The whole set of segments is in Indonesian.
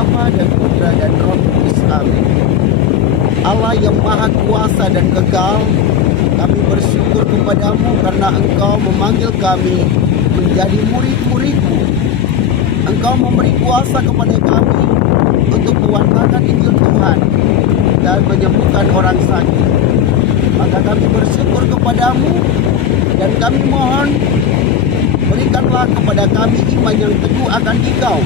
Bapa dan Putra dan Roh Kudus. Amin. Allah yang Maha Kuasa dan Kekal, kami bersyukur kepadamu karena Engkau memanggil kami menjadi murid-murid-Mu. Engkau memberi kuasa kepada kami untuk mewartakan Injil Tuhan dan menyembuhkan orang sakit. Maka kami bersyukur kepadamu dan kami mohon berikanlah kepada kami iman yang teguh akan Engkau,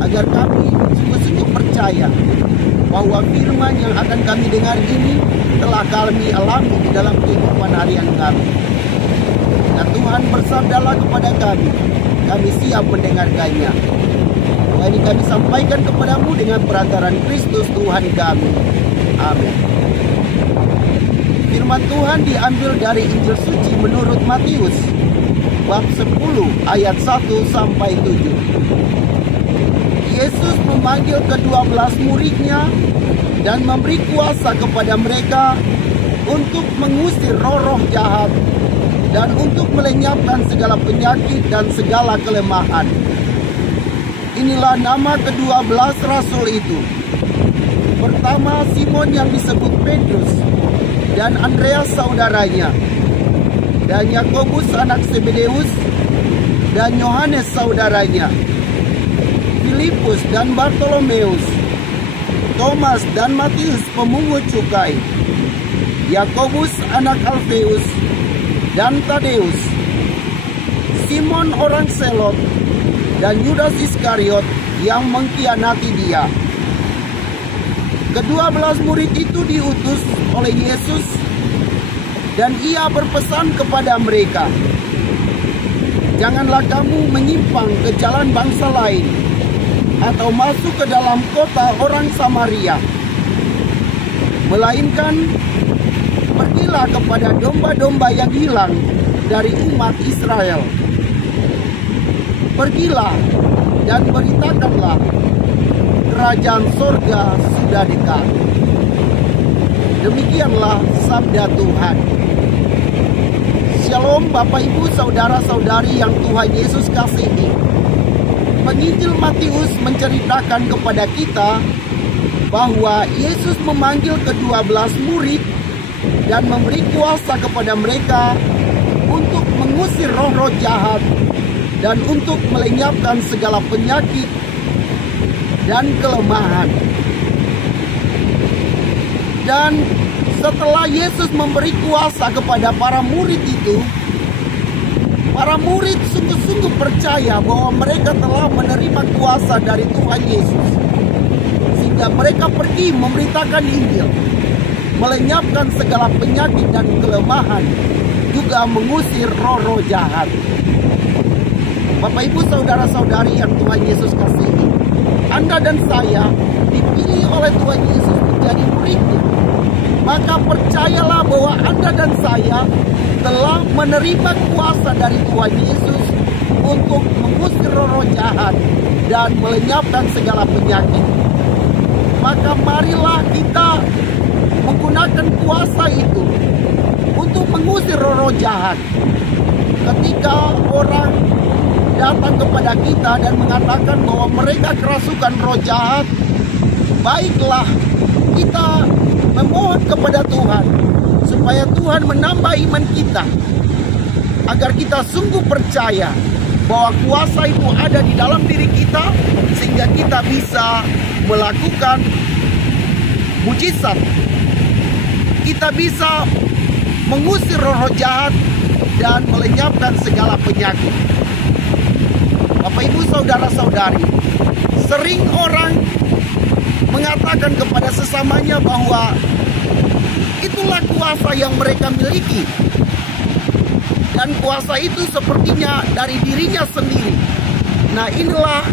agar kami sungguh-sungguh percaya bahwa firman yang akan kami dengar ini telah kami alami di dalam kehidupan harian kami. Dan Tuhan bersabdalah kepada kami siap mendengarkannya. Doa ini kami sampaikan kepadamu dengan perantaraan Kristus Tuhan kami. Amin. Firman Tuhan diambil dari Injil Suci menurut Matius, bab 10 ayat 1 sampai 7. Yesus memanggil ke-12 muridnya dan memberi kuasa kepada mereka untuk mengusir roh-roh jahat dan untuk melenyapkan segala penyakit dan segala kelemahan. Inilah nama ke-12 rasul itu. Pertama, Simon yang disebut Petrus, dan Andreas saudaranya, dan Yakobus anak Zebedeus, dan Yohanes saudaranya, Filipus dan Bartolomeus, Thomas dan Matius pemungut cukai, Yakobus anak Alfeus, dan Tadeus, Simon orang Selot, dan Yudas Iskariot yang mengkhianati dia. Ke-12 murid itu diutus oleh Yesus, dan ia berpesan kepada mereka, "Janganlah kamu menyimpang ke jalan bangsa lain, atau masuk ke dalam kota orang Samaria. Melainkan, pergilah kepada domba-domba yang hilang dari umat Israel. Pergilah dan beritakanlah, kerajaan sorga sudah dekat." Demikianlah sabda Tuhan. Shalom Bapak Ibu Saudara-saudari yang Tuhan Yesus kasihi. Penginjil Matius menceritakan kepada kita bahwa Yesus memanggil ke-12 murid dan memberi kuasa kepada mereka untuk mengusir roh-roh jahat dan untuk melenyapkan segala penyakit dan kelemahan. Dan setelah Yesus memberi kuasa kepada para murid itu, para murid sungguh-sungguh percaya bahwa mereka telah menerima kuasa dari Tuhan Yesus, sehingga mereka pergi memberitakan Injil, melenyapkan segala penyakit dan kelemahan, juga mengusir roh-roh jahat. Bapak Ibu Saudara-saudari yang Tuhan Yesus kasihi, Anda dan saya dipilih oleh Tuhan Yesus menjadi murid-Nya. Maka percayalah bahwa Anda dan saya telah menerima kuasa dari Tuhan Yesus untuk mengusir roh-roh jahat dan melenyapkan segala penyakit. Maka marilah kita menggunakan kuasa itu untuk mengusir roh-roh jahat. Ketika orang datang kepada kita dan mengatakan bahwa mereka kerasukan roh jahat, baiklah kita memohon kepada Tuhan supaya Tuhan menambah iman kita, agar kita sungguh percaya bahwa kuasa itu ada di dalam diri kita, sehingga kita bisa melakukan mujizat. Kita bisa mengusir roh-roh jahat dan melenyapkan segala penyakit. Bapak Ibu Saudara-saudari, sering orang mengatakan kepada sesamanya bahwa itulah kuasa yang mereka miliki, dan kuasa itu sepertinya dari dirinya sendiri. Nah, inilah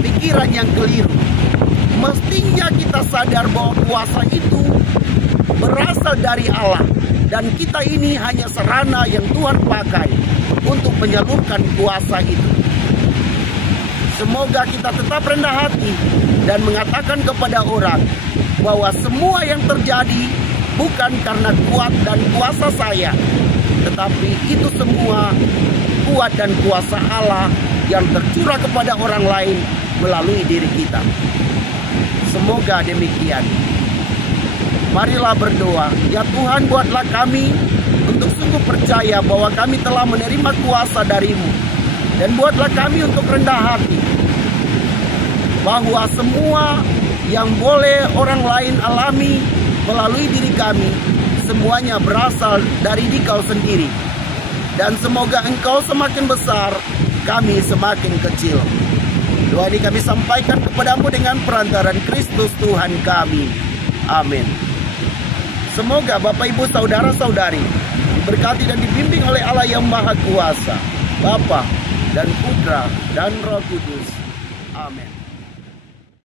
pikiran yang keliru. Mestinya kita sadar bahwa kuasa itu berasal dari Allah, dan kita ini hanya sarana yang Tuhan pakai untuk menyalurkan kuasa itu. Semoga kita tetap rendah hati dan mengatakan kepada orang bahwa semua yang terjadi bukan karena kuat dan kuasa saya, tetapi itu semua kuat dan kuasa Allah yang tercurah kepada orang lain melalui diri kita. Semoga demikian. Marilah berdoa, ya Tuhan, buatlah kami untuk sungguh percaya bahwa kami telah menerima kuasa dari-Mu. Dan buatlah kami untuk rendah hati, bahwa semua yang boleh orang lain alami melalui diri kami, semuanya berasal dari Dikau sendiri. Dan semoga Engkau semakin besar, kami semakin kecil. Doa ini kami sampaikan kepadamu dengan perantaran Kristus Tuhan kami. Amin. Semoga Bapak Ibu Saudara-saudari diberkati dan dibimbing oleh Allah yang Maha Kuasa, Bapa dan Putra dan Roh Kudus. Amin.